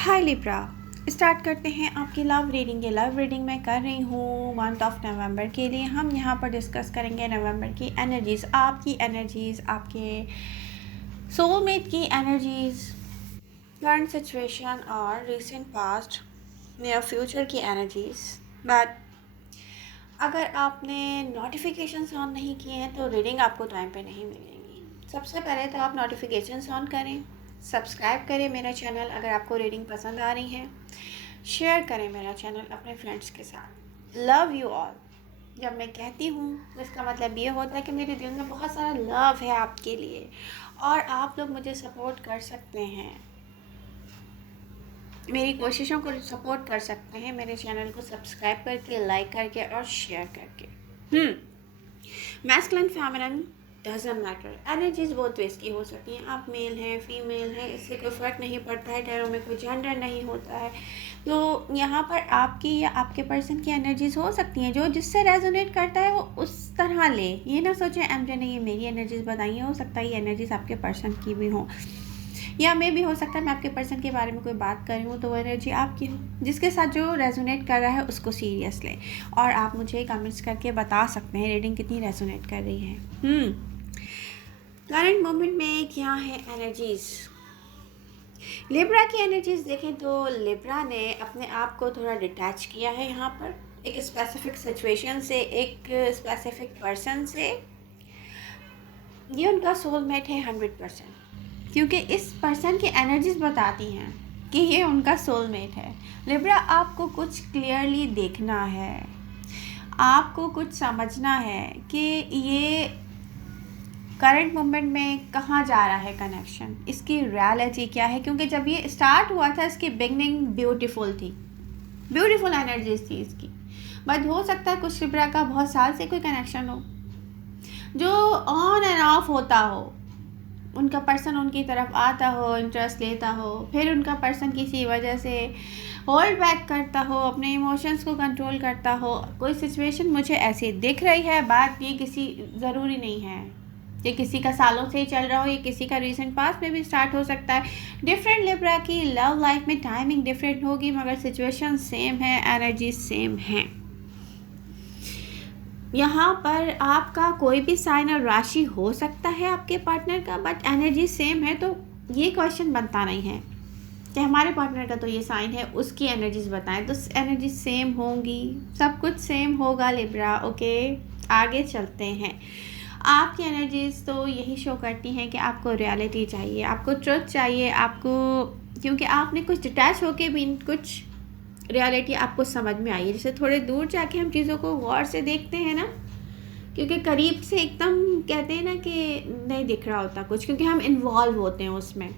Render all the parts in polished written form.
हाय Libra. Start करते हैं आपकी लव रीडिंग। ये लव रीडिंग मैं कर रही हूँ मंथ ऑफ नवंबर के लिए। हम यहाँ पर डिस्कस करेंगे नवंबर की एनर्जीज़, आपकी एनर्जीज़, आपके सोलमेट की एनर्जीज़, करंट सिचुएशन और रिसेंट पास्ट, नियर फ्यूचर की एनर्जीज़। बट अगर आपने नोटिफिकेशंस ऑन नहीं किए हैं तो रीडिंग आपको टाइम पे नहीं मिलेंगी। सबसे पहले तो आप नोटिफिकेशंस ऑन करें, सब्सक्राइब करें मेरा चैनल अगर आपको रीडिंग पसंद आ रही है, शेयर करें मेरा चैनल अपने फ्रेंड्स के साथ। लव यू ऑल जब मैं कहती हूँ तो इसका मतलब ये होता है कि मेरे दिल में बहुत सारा लव है आपके लिए और आप लोग मुझे सपोर्ट कर सकते हैं, मेरी कोशिशों को सपोर्ट कर सकते हैं मेरे चैनल को सब्सक्राइब करके, लाइक करके और शेयर करके। Masculine feminine doesn't matter, energies बहुत वेज की हो सकती हैं। आप मेल हैं, फीमेल हैं, इससे कोई फ़र्क नहीं पड़ता है। टैरो में कोई जेंडर नहीं होता है। तो यहाँ पर आपकी या आपके पर्सन की एनर्जीज हो सकती हैं, जो जिससे रेजोनेट करता है वो उस तरह ले। ये ना सोचें एमजे ने ये मेरी एनर्जीज बताई हैं, हो सकता है ये एनर्जीज आपके पर्सन की भी हो, या मे भी हो सकता है मैं आपके पर्सन के बारे में कोई बात कर रही हूँ तो वो एनर्जी आपकी हो। जिसके साथ जो रेजोनेट कर रहा है उसको सीरियस लें और आप मुझे कमेंट्स करके बता सकते हैं रीडिंग कितनी रेजोनेट कर रही है। करंट मोमेंट में क्या है एनर्जीज। लिब्रा की एनर्जीज देखें तो लिब्रा ने अपने आप को थोड़ा डिटैच किया है यहाँ पर, एक स्पेसिफिक सिचुएशन से, एक स्पेसिफिक पर्सन से। ये उनका सोलमेट है 100%, क्योंकि इस पर्सन की एनर्जीज बताती हैं कि ये उनका सोलमेट है। लिब्रा, आपको कुछ क्लियरली देखना है, आपको कुछ समझना है कि ये करंट मोमेंट में कहाँ जा रहा है कनेक्शन, इसकी रियलिटी क्या है। क्योंकि जब ये स्टार्ट हुआ था इसकी बिगनिंग ब्यूटीफुल थी, ब्यूटीफुल एनर्जीज थी इसकी। बट हो सकता है कुछ लिब्रा का बहुत साल से कोई कनेक्शन हो जो ऑन एंड ऑफ होता हो, उनका पर्सन उनकी तरफ आता हो, इंटरेस्ट लेता हो, फिर उनका पर्सन किसी वजह से होल्ड बैक करता हो, अपने इमोशंस को कंट्रोल करता हो। कोई सिचुएशन मुझे ऐसी दिख रही है। बात ये किसी ज़रूरी नहीं है ये किसी का सालों से ही चल रहा हो, ये किसी का रीसेंट पास्ट में भी स्टार्ट हो सकता है। डिफरेंट लिब्रा की लव लाइफ में टाइमिंग डिफरेंट होगी मगर सिचुएशन सेम है, एनर्जी सेम है। यहाँ पर आपका कोई भी साइन और राशि हो सकता है आपके पार्टनर का, बट एनर्जी सेम है। तो ये क्वेश्चन बनता नहीं है कि हमारे पार्टनर का तो ये साइन है, उसकी एनर्जीज बताएं। तो एनर्जी सेम होंगी, सब कुछ सेम होगा लिब्रा। ओके, आगे चलते हैं। आपकी एनर्जीज तो यही शो करती हैं कि आपको रियलिटी चाहिए, आपको ट्रुथ चाहिए, आपको, क्योंकि आपने कुछ डिटैच होके भी कुछ रियलिटी आपको समझ में आई है। जैसे थोड़े दूर जाके हम चीज़ों को गौर से देखते हैं ना, क्योंकि करीब से एकदम कहते हैं ना कि नहीं दिख रहा होता कुछ, क्योंकि हम इन्वॉल्व होते हैं उसमें।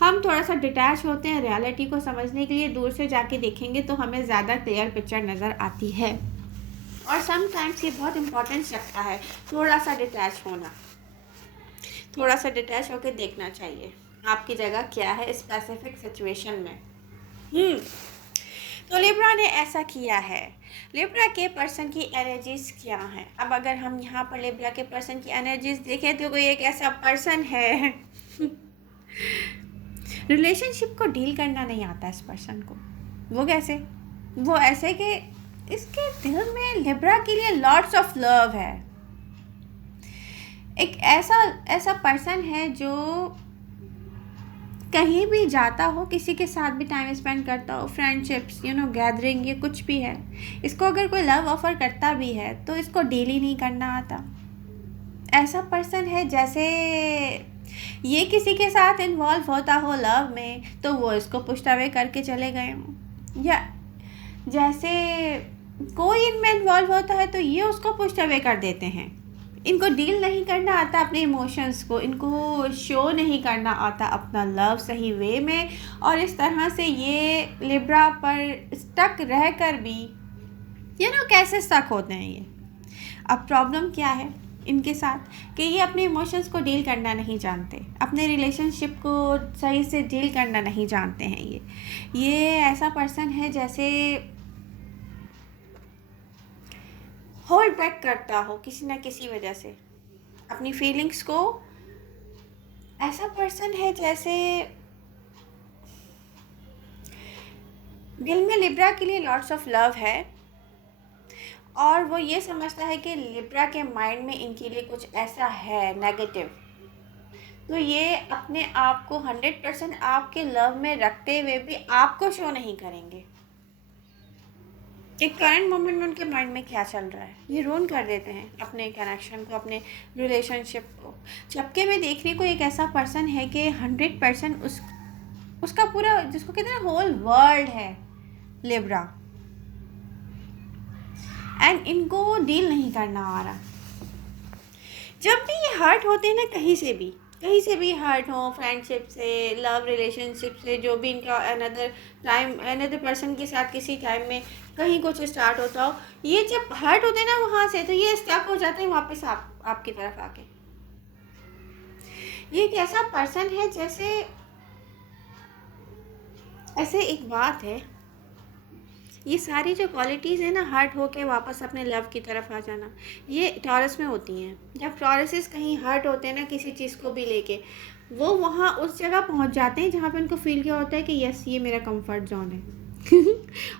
हम थोड़ा सा डिटैच होते हैं रियलिटी को समझने के लिए, दूर से जाके देखेंगे तो हमें ज़्यादा क्लियर पिक्चर नज़र आती है। और समटाइम्स ये बहुत इम्पोर्टेंस रखता है थोड़ा सा डिटैच होना, थोड़ा सा डिटैच होकर देखना चाहिए आपकी जगह क्या है स्पेसिफिक सिचुएशन में। तो लिब्रा ने ऐसा किया है। लिब्रा के पर्सन की एनर्जीज क्या हैं। अब अगर हम यहाँ पर लिब्रा के पर्सन की एनर्जीज देखें तो कोई एक ऐसा पर्सन है रिलेशनशिप को डील करना नहीं आता इस पर्सन को। वो कैसे? वो ऐसे कि इसके दिल में लिब्रा के लिए लॉट्स ऑफ लव है। एक ऐसा पर्सन है जो कहीं भी जाता हो, किसी के साथ भी टाइम स्पेंड करता हो, फ्रेंडशिप्स, गैदरिंग, ये कुछ भी है, इसको अगर कोई लव ऑफर करता भी है तो इसको डील ही नहीं करना आता। ऐसा पर्सन है जैसे ये किसी के साथ इन्वॉल्व होता हो लव में तो वो इसको पुश्ड अवे करके चले गए हों, या जैसे कोई इनमें इन्वॉल्व होता है तो ये उसको पुश्ड अवे कर देते हैं। इनको डील नहीं करना आता अपने इमोशंस को, इनको शो नहीं करना आता अपना लव सही वे में, और इस तरह से ये लिब्रा पर स्टक रह कर भी कैसे स्टक होते हैं ये। अब प्रॉब्लम क्या है इनके साथ कि ये अपने इमोशंस को डील करना नहीं जानते, अपने रिलेशनशिप को सही से डील करना नहीं जानते हैं। ये ऐसा पर्सन है जैसे होल्ड बैक करता हो किसी ना किसी वजह से अपनी फीलिंग्स को। ऐसा पर्सन है जैसे दिल में लिब्रा के लिए लॉट्स ऑफ लव है, और वो ये समझता है कि लिब्रा के माइंड में इनके लिए कुछ ऐसा है नेगेटिव, तो ये अपने आप को 100% आपके लव में रखते हुए भी आपको शो नहीं करेंगे कि करंट मोमेंट में उनके माइंड में क्या चल रहा है। ये रोन कर देते हैं अपने कनेक्शन को, अपने रिलेशनशिप को। जबकि मैं देख रही को एक ऐसा पर्सन है कि 100% उसका पूरा, जिसको कहते हैं होल वर्ल्ड है लिब्रा, एंड इनको डील नहीं करना आ रहा। जब भी ये हर्ट होते हैं ना, कहीं से भी हर्ट हो, फ्रेंडशिप से, लव रिलेशनशिप से, जो भी इनका अनदर पर्सन के साथ किसी टाइम में कहीं कुछ स्टार्ट होता हो, ये जब हर्ट होते हैं ना वहाँ से, तो ये स्टक हो जाते हैं वापस आपकी तरफ आके। ये एक ऐसा पर्सन है जैसे, ऐसे एक बात है, ये सारी जो क्वालिटीज़ है ना, हर्ट होके वापस अपने लव की तरफ आ जाना, ये टॉरस में होती हैं। जब टॉरसेस कहीं हर्ट होते हैं ना किसी चीज़ को भी लेके, वो वहाँ उस जगह पहुँच जाते हैं जहाँ पे उनको फील किया होता है कि यस ये मेरा कंफर्ट जोन है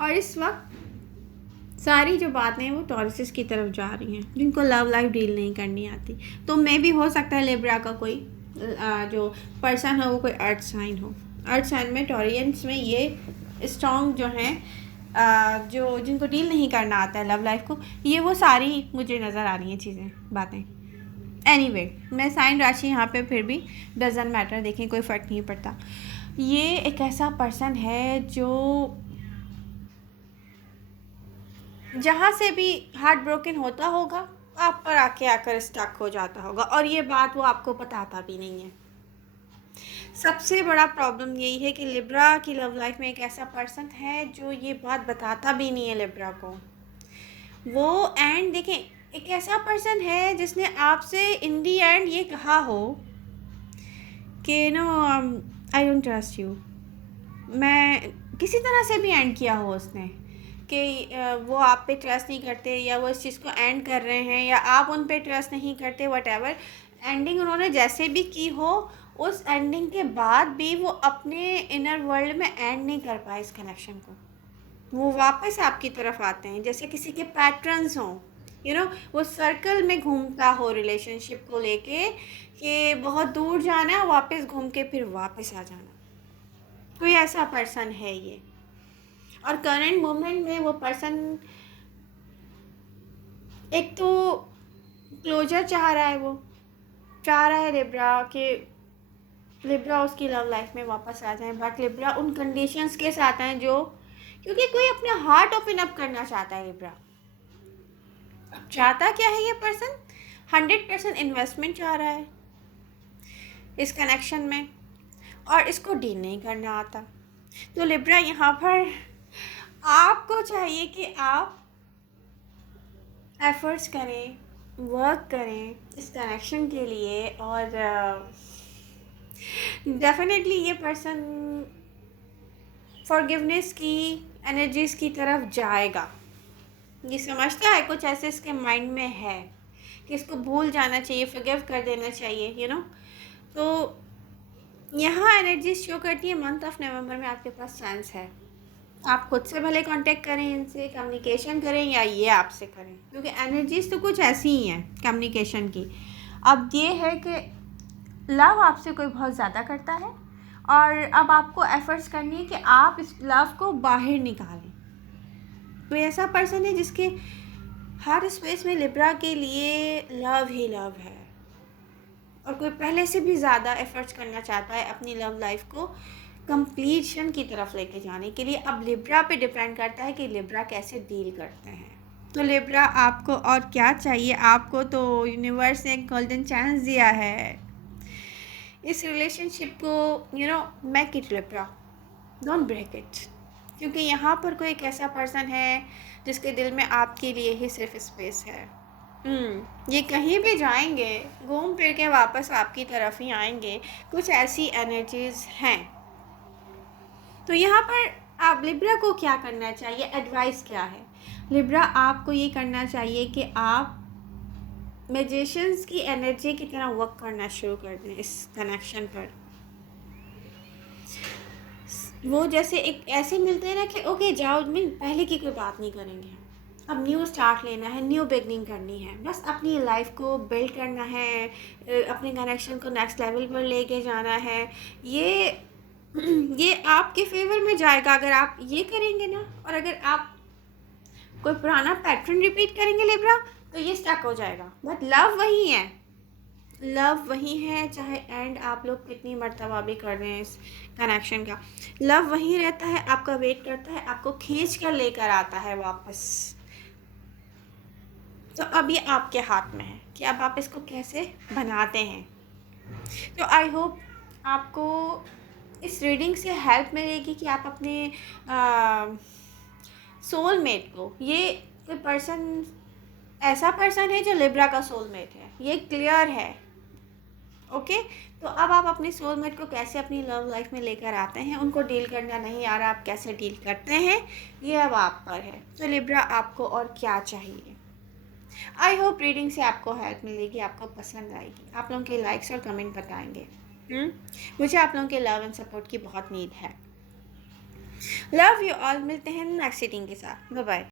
और इस वक्त सारी जो बातें हैं वो टॉरसेस की तरफ जा रही हैं, जिनको लव लाइफ डील नहीं करनी आती। तो मे भी हो सकता है लिब्रा का कोई जो पर्सन हो वो कोई अर्थ साइन हो। अर्थ साइन में, टॉरियंस में ये स्ट्रॉन्ग जो हैं, जो जिनको डील नहीं करना आता है लव लाइफ को, ये वो सारी मुझे नज़र आ रही हैं चीज़ें, बातें। एनीवे, मैं साइन राशि यहाँ पे फिर भी डजंट मैटर, देखें कोई फ़र्क नहीं पड़ता। ये एक ऐसा पर्सन है जो जहाँ से भी हार्ट ब्रोकन होता होगा, आप पर आकर स्टक हो जाता होगा, और ये बात वो आपको बताता भी नहीं है। सबसे बड़ा प्रॉब्लम यही है कि लिब्रा की लव लाइफ में एक ऐसा पर्सन है जो ये बात बताता भी नहीं है लिब्रा को वो। एंड देखें, एक ऐसा पर्सन है जिसने आपसे इन दी एंड ये कहा हो कि no I don't trust you, मैं किसी तरह से भी एंड किया हो उसने कि वो आप पे ट्रस्ट नहीं करते, या वो इस चीज़ को एंड कर रहे हैं, या आप उन पे ट्रस्ट नहीं करते, वट एवर एंडिंग उन्होंने जैसे भी की हो, उस एंडिंग के बाद भी वो अपने इनर वर्ल्ड में एंड नहीं कर पाए इस कनेक्शन को। वो वापस आपकी तरफ आते हैं जैसे किसी के पैटर्न्स हों, वो सर्कल में घूमता हो रिलेशनशिप को लेके कि बहुत दूर जाना, वापस घूम के फिर वापस आ जाना। कोई ऐसा पर्सन है ये, और करंट मोमेंट में वो पर्सन एक तो क्लोजर चाह रहा है, वो चाह रहा है लिब्रा उसकी लव लाइफ में वापस आ जाए, बट लिब्रा उन कंडीशंस के साथ हैं जो, क्योंकि कोई अपना हार्ट ओपन अप करना चाहता है लिब्रा। अब चाहता क्या है ये पर्सन? 100% इन्वेस्टमेंट चाह रहा है इस कनेक्शन में, और इसको डील नहीं करना आता। तो लिब्रा यहाँ पर आपको चाहिए कि आप एफर्ट्स करें, वर्क करें इस कनेक्शन के लिए, और डेफिनेटली ये पर्सन फॉरगिवनेस की एनर्जीज़ की तरफ जाएगा। ये समझता है कुछ ऐसे इसके माइंड में है कि इसको भूल जाना चाहिए, फॉरगिव कर देना चाहिए, तो यहाँ एनर्जीज शो करती है मंथ ऑफ नवंबर में आपके पास चांस है। आप खुद से भले कांटेक्ट करें, इनसे कम्युनिकेशन करें, या ये आपसे करें, क्योंकि एनर्जीज तो कुछ ऐसी ही हैं कम्युनिकेशन की। अब ये है कि लव आपसे कोई बहुत ज़्यादा करता है, और अब आपको एफर्ट्स करनी है कि आप इस लव को बाहर निकालें। कोई ऐसा पर्सन है जिसके हर स्पेस में लिब्रा के लिए लव ही लव है, और कोई पहले से भी ज़्यादा एफर्ट्स करना चाहता है अपनी लव लाइफ को कंप्लीशन की तरफ लेके जाने के लिए। अब लिब्रा पे डिपेंड करता है कि लिब्रा कैसे डील करते हैं। तो लिब्रा आपको और क्या चाहिए? आपको तो यूनिवर्स ने एक गोल्डन चांस दिया है इस रिलेशनशिप को, make it libra, don't break it, क्योंकि यहाँ पर कोई एक ऐसा पर्सन है जिसके दिल में आपके लिए ही सिर्फ स्पेस है। ये कहीं भी जाएंगे, घूम फिर के वापस आपकी तरफ ही आएंगे, कुछ ऐसी एनर्जीज हैं। तो यहाँ पर आप लिब्रा को क्या करना चाहिए, एडवाइस क्या है? लिब्रा आपको ये करना चाहिए कि आप मैजिशियंस की एनर्जी की तरह वर्क करना शुरू कर दें इस कनेक्शन पर। वो जैसे एक ऐसे मिलते हैं ना कि ओके जाओ, मैं पहले की कोई बात नहीं करेंगे, अब न्यू स्टार्ट लेना है, न्यू बिगनिंग करनी है, बस अपनी लाइफ को बिल्ड करना है, अपने कनेक्शन को नेक्स्ट लेवल पर लेके जाना है। ये ये आपके फेवर में जाएगा अगर आप ये करेंगे ना। और अगर आप कोई पुराना पैटर्न रिपीट करेंगे लिब्रा, तो ये स्टक हो जाएगा। बट लव वही है, लव वही है, चाहे एंड आप लोग कितनी मर्तबा भी कर रहे हैं इस कनेक्शन का, लव वही रहता है, आपका वेट करता है, आपको खींच कर लेकर आता है वापस। तो अब ये आपके हाथ में है कि अब आप इसको कैसे बनाते हैं। तो आई होप आपको इस रीडिंग से हेल्प मिलेगी कि आप अपने सोलमेट को, ये कोई पर्सन ऐसा पर्सन है जो लिब्रा का सोलमेट है, ये क्लियर है। ओके, तो अब आप अपने सोलमेट को कैसे अपनी लव लाइफ में लेकर आते हैं, उनको डील करना नहीं आ रहा, आप कैसे डील करते हैं, ये अब आप पर है। तो लिब्रा आपको और क्या चाहिए। आई होप रीडिंग से आपको हेल्प मिलेगी, आपको पसंद आएगी, आप लोगों के लाइक्स और कमेंट बताएंगे। मुझे आप लोगों के लव एंड सपोर्ट की बहुत नीड है। लव यू ऑल, मिलते हैं नेक्स्ट रीडिंग के साथ। Bye bye.